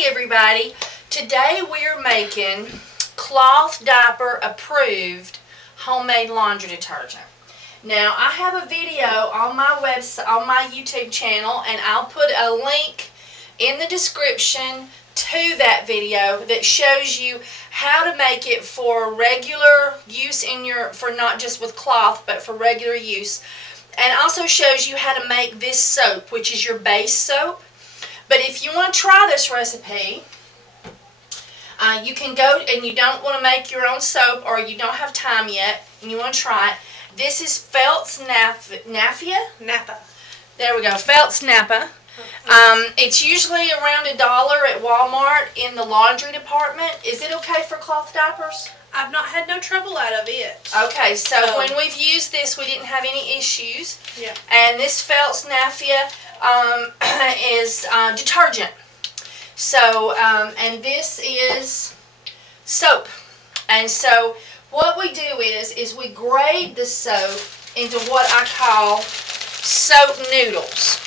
Hey everybody, today we're making Cloth Diaper approved homemade laundry detergent. Now I have a video on my website, on my YouTube channel, and I'll put a link in the description to that video that shows you how to make it for regular use for not just with cloth but for regular use, and also shows you how to make this soap, which is your base soap. But if you want to try this recipe, you can go, and you don't want to make your own soap, or you don't have time yet and you want to try it. This is Felt's Napa. There we go, Felt's Napa. It's usually around $1 at Walmart in the laundry department. Is it okay for cloth diapers? I've not had no trouble out of it. Okay, so when we've used this, we didn't have any issues. Yeah. And this Felt's Napa is detergent. So, and this is soap. And so, what we do is we grade the soap into what I call soap noodles.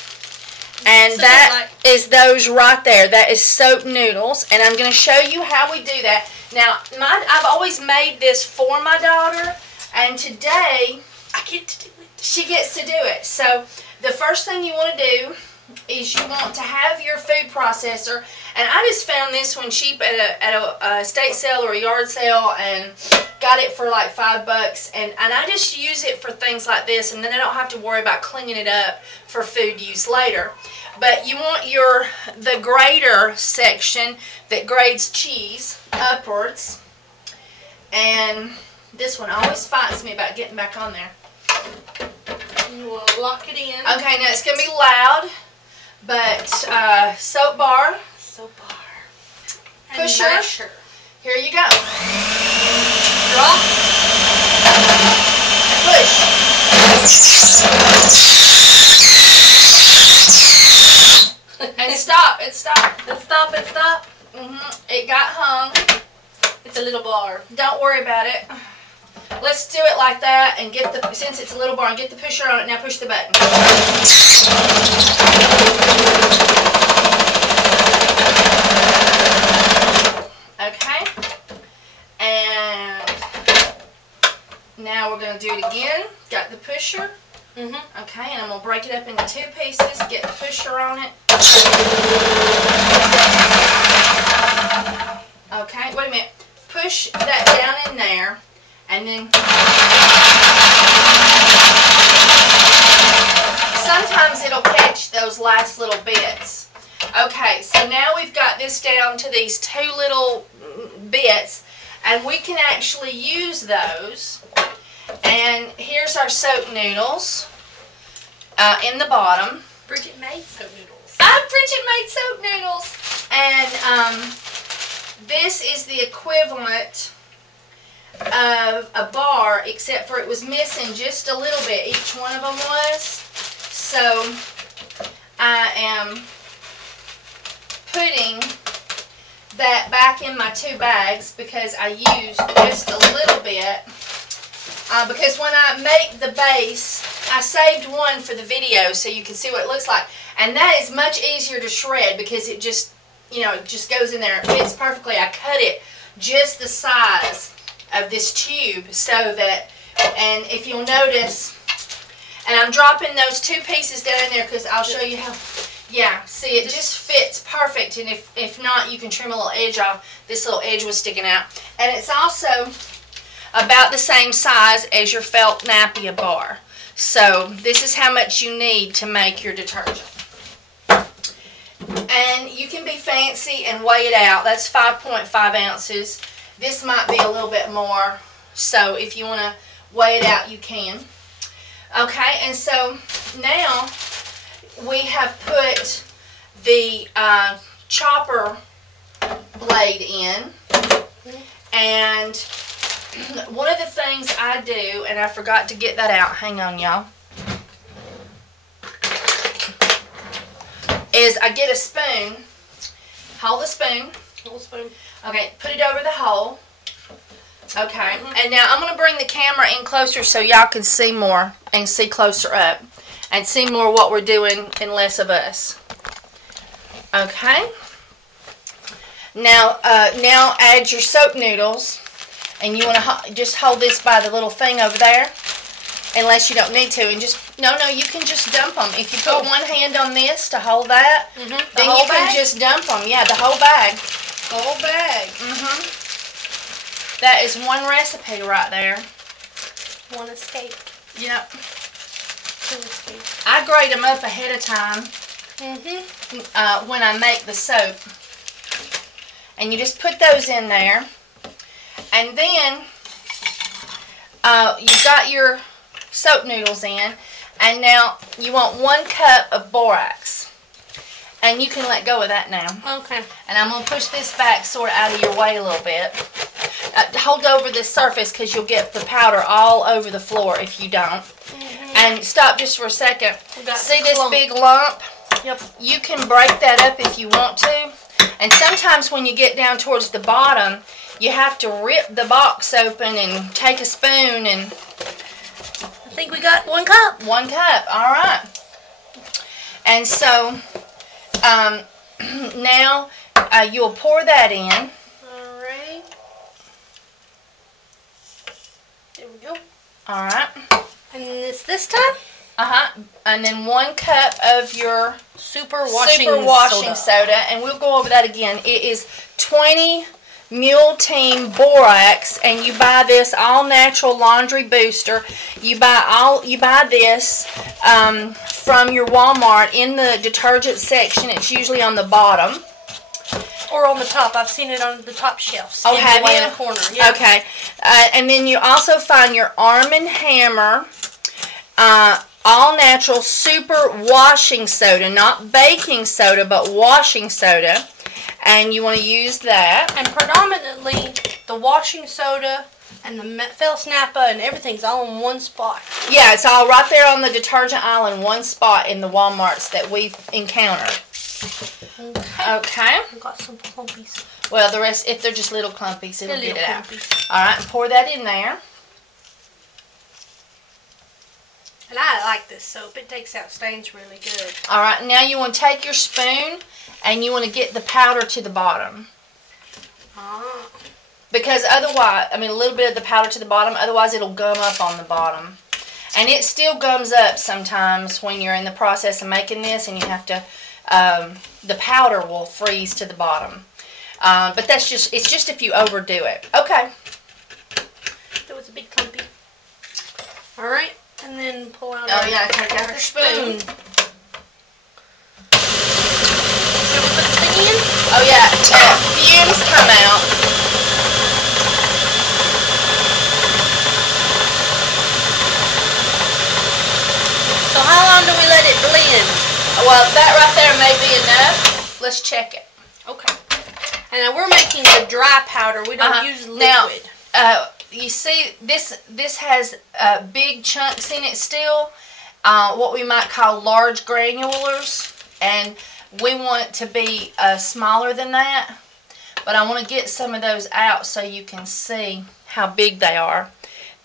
And that is those right there. That is soap noodles. And I'm going to show you how we do that. Now, I've always made this for my daughter, and today I get to do it. She gets to do it. So the first thing you want to do is you want to have your food processor, and I just found this one cheap at a estate sale or a yard sale, and got it for like $5, and I just use it for things like this, and then I don't have to worry about cleaning it up for food use later. But you want the grater section that grades cheese upwards, and this one always fights me about getting back on there. You will lock it in. Okay, now it's going to be loud, but soap bar. Soap bar. Pusher. Masher. Here you go. Drop. Push. And stop. It stopped. And stop and stop. It got hung. It's a little bar. Don't worry about it. Let's do it like that and get the, since it's a little bar, and get the pusher on it. Now push the button. Okay. And now we're going to do it again. Got the pusher. Okay, and I'm going to break it up into 2 pieces. Get the pusher on it. Okay, wait a minute. Push that down in there. And then sometimes it'll catch those last little bits. Okay, so now we've got this down to these 2 little bits, and we can actually use those. And here's our soap noodles in the bottom. Bridget made soap noodles. Bridget made soap noodles. And this is the equivalent of a bar, except for it was missing just a little bit. Each one of them was. So I am putting that back in my 2 bags because I used just a little bit. Because when I make the base, I saved one for the video so you can see what it looks like. And that is much easier to shred because it just, it just goes in there. It fits perfectly. I cut it just the size of this tube so that, and if you'll notice, and I'm dropping those 2 pieces down in there because I'll show you how, yeah, see, it just fits perfect, and if not, you can trim a little edge off. This little edge was sticking out. And it's also about the same size as your Felt Napa bar. So this is how much you need to make your detergent. And you can be fancy and weigh it out. That's 5.5 ounces. This might be a little bit more, so if you want to weigh it out, you can. Okay, and so now we have put the chopper blade in, and one of the things I do, and I forgot to get that out, hang on y'all, is I get a spoon, hold the spoon, okay, put it over the hole, okay, and now I'm going to bring the camera in closer so y'all can see more and see closer up and see more what we're doing and less of us. Okay, Now add your soap noodles, and you want to just hold this by the little thing over there, unless you don't need to, and just no, you can just dump them. If you put one hand on this to hold that, then you can just dump them. Yeah, the whole bag. The whole bag. That is one recipe right there. One escape. Yep. Two escape. I grate them up ahead of time. When I make the soap, and you just put those in there, and then you've got your soap noodles in, and now you want 1 cup of borax, and you can let go of that now. Okay. And I'm going to push this back sort of out of your way a little bit. Hold over this surface, because you'll get the powder all over the floor if you don't. And stop just for a second. See this big lump? Yep. You can break that up if you want to. And sometimes when you get down towards the bottom, you have to rip the box open and take a spoon and... I think we got 1 cup. 1 cup, alright. And so, now you'll pour that in. Alright. There we go. Alright. And it's this time? And then 1 cup of your super washing soda. And we'll go over that again. It is 20 Mule Team Borax, and you buy this all natural laundry booster. You buy this from your Walmart in the detergent section. It's usually on the bottom. Or on the top. I've seen it on the top shelves. Oh, have you? In the corner. Yeah. Okay. And then you also find your Arm & Hammer all natural super washing soda, not baking soda, but washing soda, and you want to use that. And predominantly the washing soda and the Fels Napa and everything's all in one spot. Yeah, it's all right there on the detergent aisle in one spot in the Walmarts that we've encountered. Okay. I've got some clumpies. Well, the rest, if they're just little clumpies, it'll get it out. Clumpies. All right, pour that in there. And I like this soap. It takes out stains really good. All right, now you want to take your spoon and you want to get the powder to the bottom. Because otherwise, I mean, a little bit of the powder to the bottom, otherwise it'll gum up on the bottom. And it still gums up sometimes when you're in the process of making this, and you have to, the powder will freeze to the bottom. But that's just, it's just if you overdo it. Okay. That was a big clumpy. All right. And then pull out our, take out the spoon. So we put the thing in? Oh yeah, fumes come out. So how long do we let it blend? Well, that right there may be enough. Let's check it. Okay. And now we're making the dry powder. We don't use liquid. Now, you see, this has big chunks in it still, what we might call large granulars, and we want it to be smaller than that, but I want to get some of those out so you can see how big they are.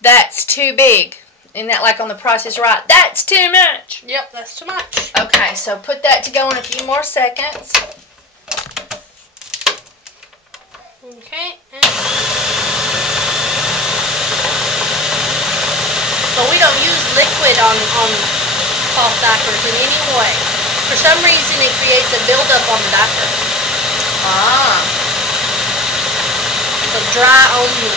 That's too big. Isn't that like on the Price is Right? That's too much. Yep, that's too much. Okay, so put that to go in a few more seconds. Okay. But we don't use liquid on cloth diapers in any way. For some reason, it creates a buildup on the diaper. So dry only.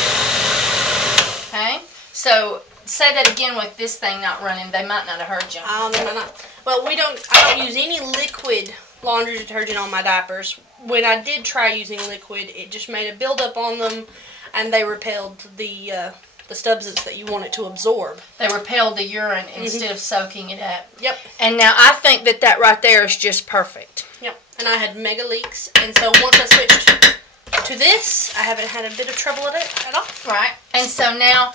Okay. So say that again with this thing not running. They might not have heard you. They might not. Well, I don't use any liquid laundry detergent on my diapers. When I did try using liquid, it just made a buildup on them, and they repelled the substance that you want it to absorb. They repelled the urine instead of soaking it up. Yep. And now I think that right there is just perfect. Yep. And I had mega leaks, and so once I switched to this, I haven't had a bit of trouble with it at all. Right. And so now,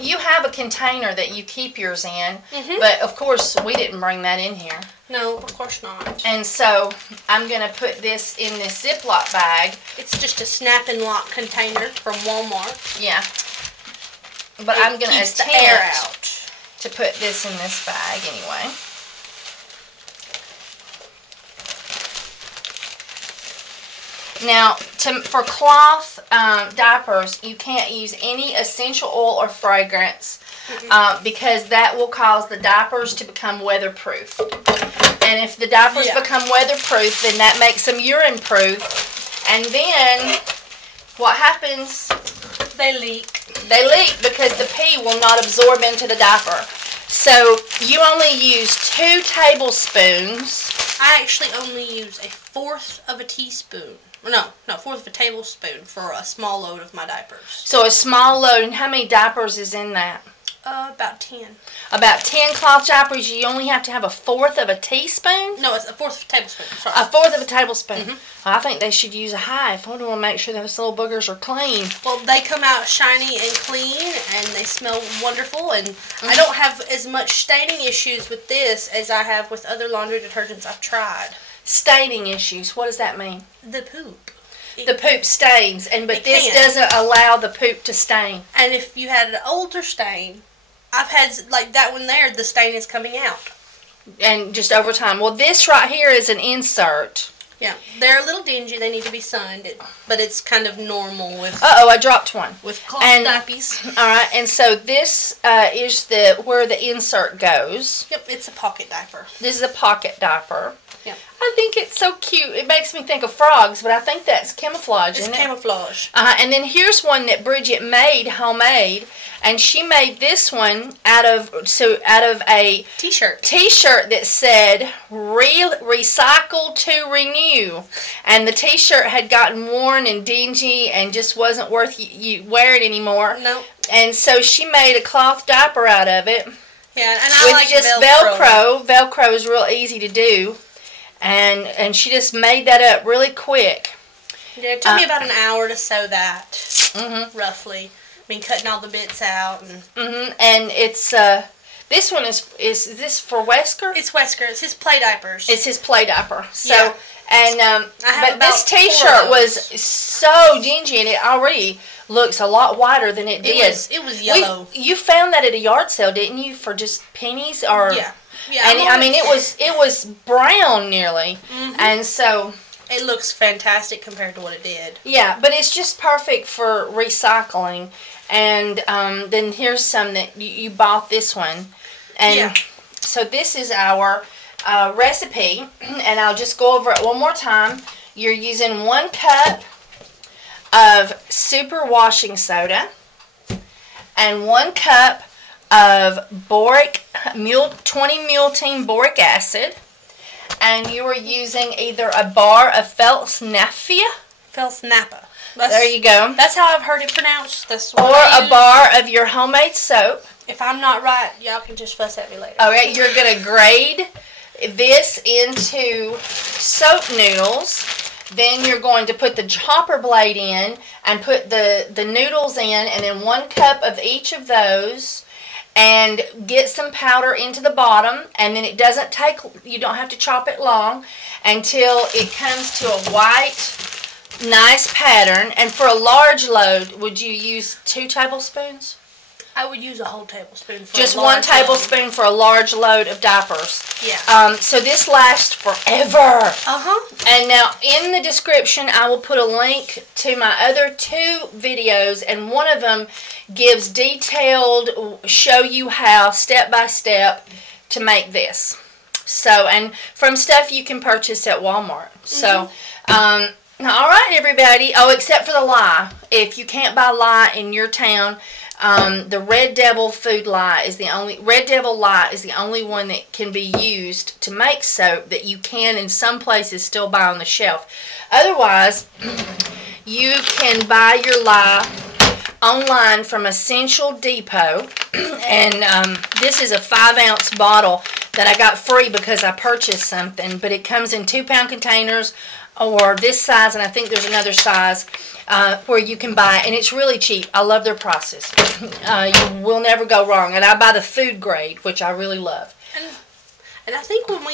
you have a container that you keep yours in, but of course we didn't bring that in here. No, of course not. And so I'm going to put this in this Ziploc bag. It's just a snap and lock container from Walmart. Yeah. But I'm going to attempt the air out to put this in this bag anyway. Now, for cloth diapers, you can't use any essential oil or fragrance because that will cause the diapers to become weatherproof. And if the diapers become weatherproof, then that makes them urine-proof. And then what happens? They leak. They leak because the pee will not absorb into the diaper. So you only use 2 tablespoons. I actually only use a 1/4 of a teaspoon. No, 1/4 of a tablespoon for a small load of my diapers. So a small load, and how many diapers is in that? About 10. About 10 cloth diapers, you only have to have a 1/4 of a teaspoon? No, it's a 1/4 of a tablespoon. Sorry. A 1/4 of a tablespoon. I think they should use a half. I want to make sure those little boogers are clean. Well, they come out shiny and clean, and they smell wonderful, and I don't have as much staining issues with this as I have with other laundry detergents I've tried. Staining issues, what does that mean? The poop. The poop stains, but this doesn't allow the poop to stain. And if you had an older stain, I've had, like that one there, the stain is coming out. And just over time. Well, this right here is an insert. Yeah, they're a little dingy. They need to be sunned, but it's kind of normal with. Uh-oh, I dropped one. With cloth diapers. All right, and so this is where the insert goes. Yep, it's a pocket diaper. This is a pocket diaper. Yep. I think it's so cute. It makes me think of frogs, but I think that's camouflage, isn't it? It's camouflage. And then here's one that Bridget made homemade, and she made this one out of a T-shirt that said "Recycle to Renew," and the T-shirt had gotten worn and dingy and just wasn't worth you wearing anymore. No. And so she made a cloth diaper out of it. Yeah, and I like just Velcro. Velcro is real easy to do. And she just made that up really quick. Yeah, it took me about an hour to sew that, roughly. I mean, cutting all the bits out. And it's, this one is this for Wesker? It's Wesker. It's his play diapers. It's his play diaper. So, yeah. And, but this T-shirt was so dingy, and it already looks a lot whiter than it did. It was yellow. You found that at a yard sale, didn't you, for just pennies? Or yeah. Yeah, and I mean, it was brown nearly, and so it looks fantastic compared to what it did. Yeah, but it's just perfect for recycling. And then here's some that you bought this one, and so this is our recipe, and I'll just go over it one more time. You're using 1 cup of super washing soda and 1 cup of 20 Multein boric acid, and you are using either a bar of Felsnappa. There you go. That's how I've heard it pronounced. Or a bar of your homemade soap. If I'm not right, y'all can just fuss at me later. Alright, you're going to grade this into soap noodles. Then you're going to put the chopper blade in and put the noodles in, and then 1 cup of each of those, and get some powder into the bottom, and then it doesn't take, you don't have to chop it long until it comes to a white, nice pattern. And for a large load, would you use 2 tablespoons? I would use a whole tablespoon for just 1 tablespoon for a large load of diapers. Yeah. So this lasts forever. And now in the description, I will put a link to my other 2 videos, and one of them gives detailed, show you how step by step to make this. So, and from stuff you can purchase at Walmart. So, all right, everybody. Oh, except for the lye. If you can't buy lye in your town, the Red Devil lye is the only one that can be used to make soap that you can in some places still buy on the shelf. Otherwise, you can buy your lye online from Essential Depot, and this is a 5-ounce bottle that I got free because I purchased something, but it comes in 2-pound containers, or this size, and I think there's another size where you can buy it, and it's really cheap. I love their prices. You will never go wrong. And I buy the food grade, which I really love. And I think when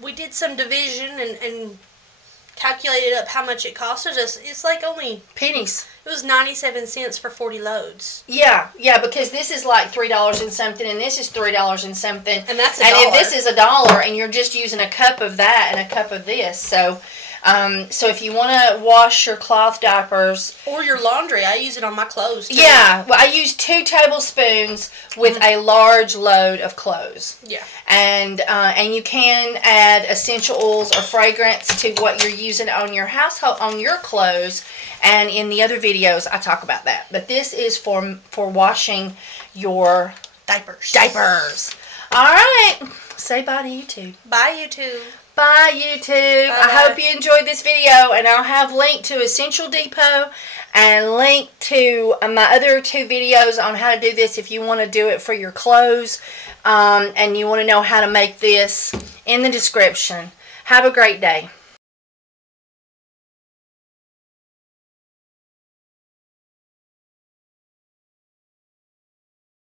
we did some division and calculated up how much it costed us, it's like only pennies. It was 97 cents for 40 loads. Yeah, because this is like $3 and something, and this is $3 and something. And that's $1. And if this is $1, and you're just using a cup of that and a cup of this, so So if you want to wash your cloth diapers, or your laundry, I use it on my clothes too. Yeah, well, I use 2 tablespoons with a large load of clothes. Yeah. And you can add essential oils or fragrance to what you're using on your household, on your clothes. And in the other videos, I talk about that. But this is for washing your diapers. All right. Say bye to YouTube. Bye, YouTube. Bye, YouTube. Bye. I hope you enjoyed this video, and I'll have link to Essential Depot and link to my other 2 videos on how to do this if you want to do it for your clothes, and you want to know how to make this in the description. Have a great day.